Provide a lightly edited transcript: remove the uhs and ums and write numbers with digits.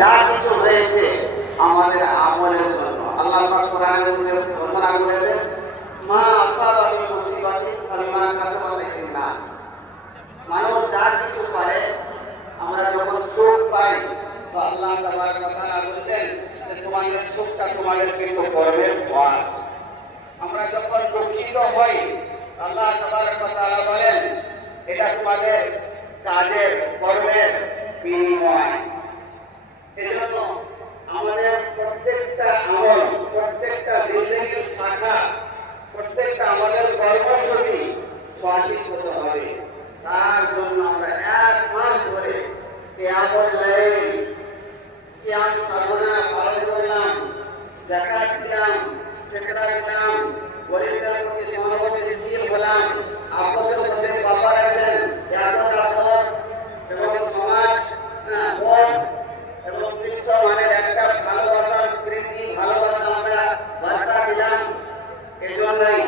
যা কিছু হয়েছে আমাদের আমলের জন্য। আল্লাহ পাক কোরআনের মধ্যে ঘোষণা করেছেন, মা আসাবা মিন মুসিবাতিন ফাবিমা কাসাবাত আইদিন নাস। মানুষ যা কিছু করে, আমরা যখন সুখ পাই তো আল্লাহ তাবারক ওয়া তাআলা বলেছেন যে তোমাদের সুখটা তোমাদের কৃত কর্মের ফল। আমরা যখন দুঃখিত হই আল্লাহ তাবারক ওয়া তাআলা বলেন এটা তোমাদের কাজের কর্মের বিনিময়। এজন্য আমাদের প্রত্যেকটা আমল, প্রত্যেকটা জিন্দেগির শাখা, প্রত্যেকটা আমাদের কর্মসূচি সঠিক হতে হবে। তার জন্য আমরা 1 মাস ধরে কিয়ামুল লাইল, সিয়াম সাধনা পালন করলাম, যাকাত দিলাম, ফিতরা দিলাম, গরিবদের প্রতি সহানুভূতিশীল হলাম, আপসের মধ্যে বাবা রাখলেন, এত আপদ এবং সমাজ বোধ এবং বিশ্বমানের একটা ভালোবাসার প্রীতি, ভালোবাসা আমরা বার্তা দিলাম। এজন্যই